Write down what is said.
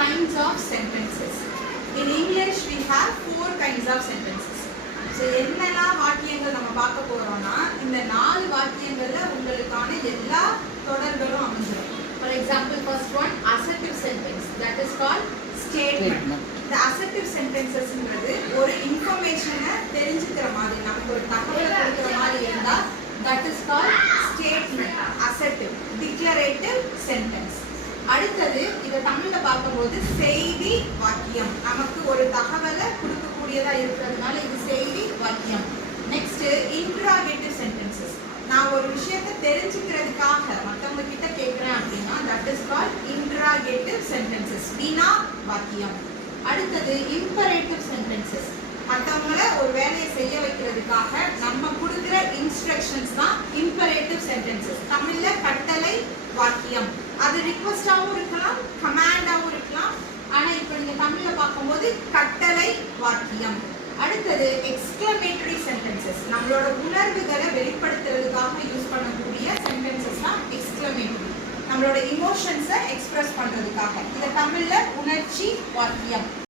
kinds of sentences. In English, we have 4 kinds of sentences. So, என்னெல்லாம் வாக்கியங்கள் நம்ம பார்க்க போறோம்னா இந்த 4 வாக்கியங்கள்ல உங்களுக்கான எல்லா தொடர்களும் அமைஞ்சிரும். For example, first one, assertive sentence. That is called statement. The assertive sentencesன்றது ஒரு இன்ஃபர்மேஷனை தெரிஞ்சுக்கிற மாதிரி நமக்கு ஒரு தகவலை கொடுக்கிற மாதிரி இருந்தா that is called statement. Assertive, declarative sentence. அடுத்தது இத தமிழ்ல பார்க்கும்போது செய்தி வாக்கியம். நமக்கு ஒரு தகவலை கொடுக்கக்கூடியதா இருக்கிறதுனால இது செய்தி வாக்கியம். Next interrogative sentences. நான் ஒரு விஷயத்தை தெரிஞ்சுக்கிறதுக்காக மற்றவங்க கிட்ட கேட்கிறேன் அப்படின்னா that is called interrogative sentences. வினா வாக்கியம். அடுத்தது imperative sentences. மற்றவங்கள ஒரு வேலையை செய்ய வைக்கிறதுக்காக நம்ம கொடுக்குற இன்ஸ்ட்ரக்ஷன்ஸ் தான் imperative sentences. தமிழ்ல கட்டளை வாக்கியம். அது ரிக்வெஸ்டாவும் இருக்கலாம், கமாண்டாவும் இருக்கலாம். ஆனா இப்போ நீங்க தமிழ்ல பார்க்கும்போது கட்டளை வாக்கியம். அடுத்தது எக்ஸ்க்ளமேட்டரி சென்டென்சஸ். நம்மளோட உணர்வுகளை வெளிப்படுத்துறதுக்காக யூஸ் பண்ணக்கூடிய சென்டென்சஸ் தான் எக்ஸ்க்ளமேட்டரி. நம்மளோட இமோஷன்ஸை எக்ஸ்பிரஸ் பண்றதுக்காக. இது தமிழ்ல உணர்ச்சி வாக்கியம்.